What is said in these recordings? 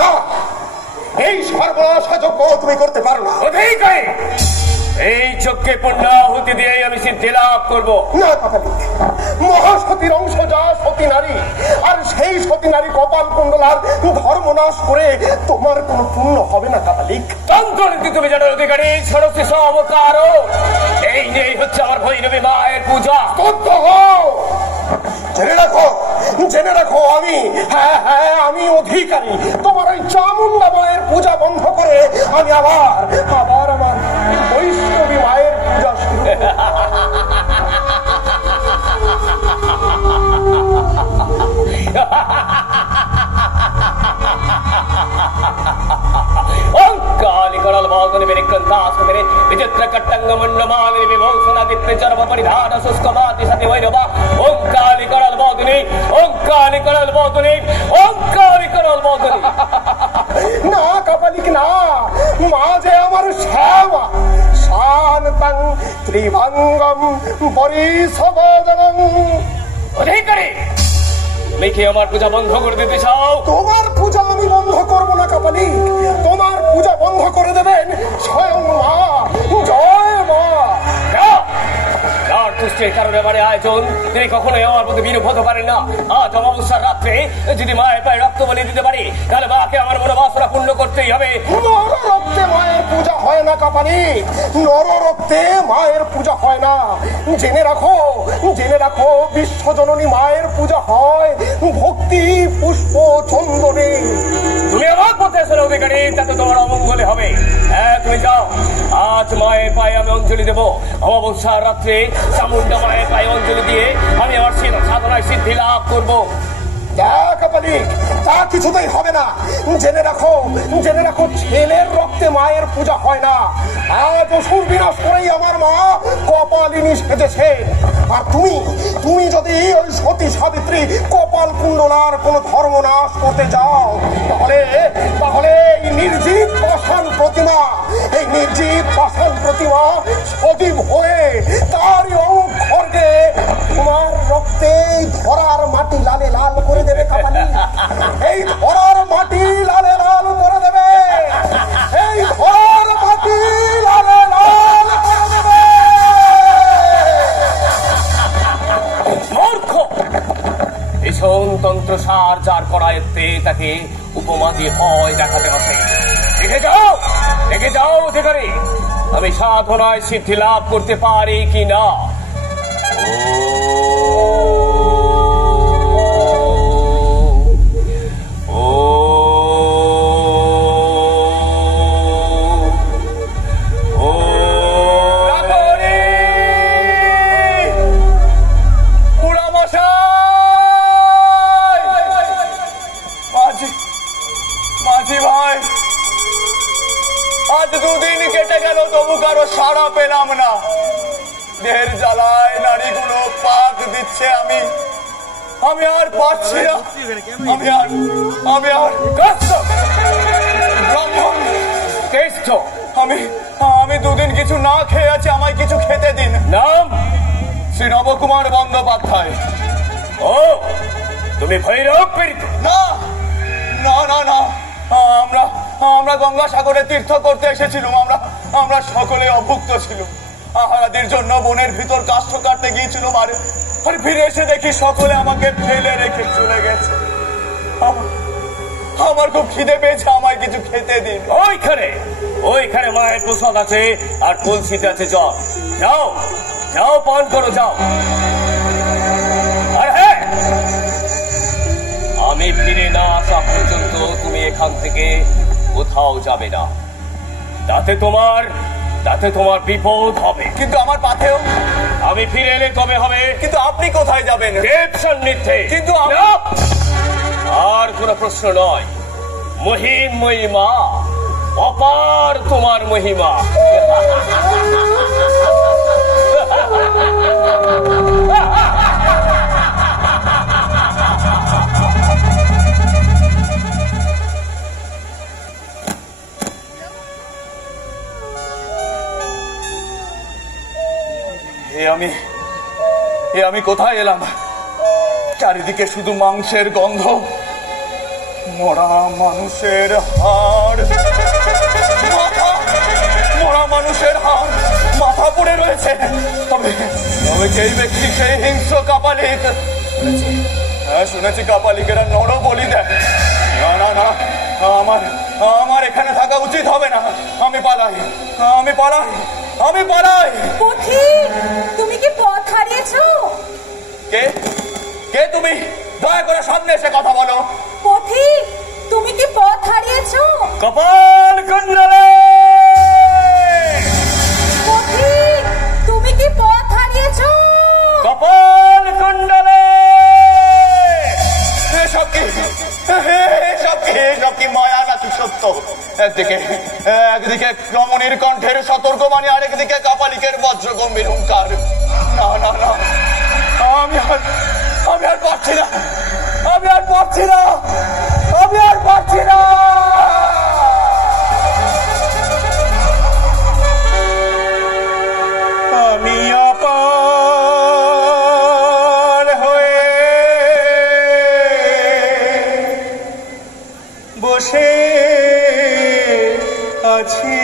না, এই সর্বনাশা যজ্ঞ তুমি করতে পারো না। এই যজ্ঞে পূর্ণাহুতি দিয়ে আমি সিদ্ধি লাভ করবো না কাপালিক, মহাসতীর অংশ যা সতী নারী, আর সেই সতী নারী কপাল কুণ্ডলার ধর্মনাশ করে তোমার কোনো পুণ্য হবে না কাপালিক। তন্ত্রনীতি তুমি জানার অধিকারী, ষোড়শী অবতার, এই নিয়েই হচ্ছে আমার ভৈরবী মায়ের পূজা। জেনে রাখো আমি অধিকারী। তোমার ওই চামুন্ডা মায়ের পূজা বন্ধ করে আমি আবার আমার বৈষ্ণবী মায়ের পূজা শুরু না কাপালিক না, মা যে আমার শ্যামা, শান্তং ত্রিভঙ্গম পরিসবদনং। অধিকারী, তুমি কি আমার পূজা বন্ধ করে দিতে চাও? তোমার পূজা আমি বন্ধ করবো না কাপালিক, তোমার পূজা বন্ধ করে দেবেন স্বয়ং মা। জয় মা। তুষ্টির কারণে আমার আয়োজন, তিনি কখনোই আমার প্রতি বিরূপ হতে পারেন না। আজ অমাবস্যার রাত্রে যদি মায়ের পায়ে রক্ত বলি দিতে পারি, তাহলে মাকে আমার মনোবাসনা পূর্ণ করতেই হবে। নররক্তে মায়ের পূজা হয় না কাপালিক, নররক্তে মায়ের পূজা হয় না। জেনে রাখো বিশ্বজননী মায়ের পূজা হয় ভক্তি পুষ্প চন্দনে। তুমি আমার পথে আসলে অধিকারী, তাতে তোমার অমঙ্গলে হবে। হ্যাঁ, তুমি যাও, আজ মায়ের পায়ে আমি অঞ্জলি দেবো। অমাবস্যার রাত্রে চামুন্ডা মায়ের পায়ে অঞ্জলি দিয়ে আমি আমার সাধনায় সিদ্ধি লাভ করবো। কাপালিক, তা কিছুতেই হবে না। জেনে রাখো ছেলের রক্তে মায়ের পূজা হয় না। আজ অসুর বিনাশ করেই আমার মা কপালিনী সেজেছে। আর তুমি যদি ওই সতী সাবিত্রী কপাল কুণ্ডলার কোন ধর্ম নাশ করতে যাও, তাহলে এই নির্জীব পাষাণ প্রতিমা সজীব হয়ে তারই অঙ্গকে তোমার রক্তে ধরার মাটি লালে লাল করে দেবে কাপালিক। এই ধরার মাটি লালে লাল করে দেবে, এই ধরার মাটি লালে লাল করে দেবে। মূর্খ, ভীষণ তন্ত্র সার যার করায়ত্তে তাকে উপমা দিয়ে ভয় দেখাতে হবে। দেখে যাও অধিকারী, আমি সাধনায় সিদ্ধি লাভ করতে পারি কি না। আজ দুদিন কেটে গেল, তবু কারো সাড়া পেলাম না। দেহের জ্বালায় নারীগুলো পাক দিচ্ছে, আমি আর পারছি না। আমি দুদিন কিছু না খেয়ে আছি, আমায় কিছু খেতে দিন। নাম? শ্রী নবকুমার বন্দ্যোপাধ্যায়। ও, তুমি ভৈরব পীড়িত? না না না না, আমরা গঙ্গাসাগরে তীর্থ করতে এসেছিলাম। আমরা সকলে অভুক্ত ছিল। আহারাদির জন্য বনের ভিতর কাষ্ঠ কাটতে গিয়েছিলাম, আর ফিরে এসে দেখি সকলে আমাকে ফেলে রেখে চলে গেছে। আমার খুব খিদে পেয়েছে, আমায় কিছু খেতে দিন। ওইখানে মায়ের প্রসাদ আছে, আর কলসিতে আছে জল। যাও পান করো, যাও। আর হ্যাঁ, আমি ফিরে না আসা পর্যন্ত তুমি এখান থেকে কোথাও যাবে না। তাতে তোমার বিপদ হবে। কিন্তু আমার পাথেও আমি ফিরে এলে তবে হবে। কিন্তু আপনি কোথায় যাবেন? দেব সান্নিধ্যে। কিন্তু আর কোন প্রশ্ন নয়। মহিমা অপার তোমার মহিমা। আমি কোথায় এলাম? চারিদিকে শুধু মাংসের গন্ধ। মরা মানুষের হাড়, মাথা, মরা মানুষের হাড় মাথা পড়ে রয়েছে। তবে তবে সেই ব্যক্তি সেই হিংস্র কাপালিক। হ্যাঁ, শুনেছি কাপালিকেরা নর বলি দেয়। না না না, আমার আমার এখানে থাকা উচিত হবে না। আমি পালাই, আমি পালাই, আমি পালাই। পথিক, তুমি কি পথ হারিয়েছো? কে কে তুমি? দয়া করে সামনে এসে কথা বলো। পথিক, তুমি কি পথ হারিয়েছো? কপাল কুণ্ডলে! পথিক, তুমি কি পথ হারিয়েছো? কপাল কুণ্ডলে! এসব কি, এসব কি মায়া নাকি সত্য? একদিকে রমণীর কণ্ঠের সতর্কবাণী, আরেকদিকে কাপালিকের বজ্র গম্ভীর হুঙ্কার। না না না, আমি আর পারছি না, আমি আর পারছি না, আমি আর পারছি না। আমি অপার হয়ে বসে আছি,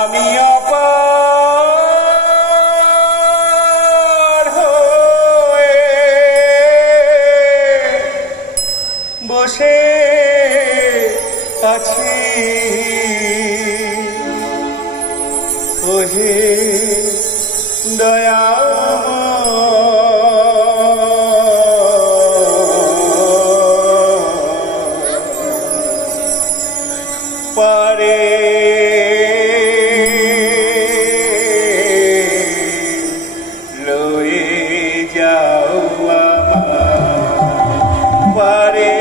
আমি অপার হয়ে বসে আছি। ওহে দয়া পারে লয়ে যাও আমার পারে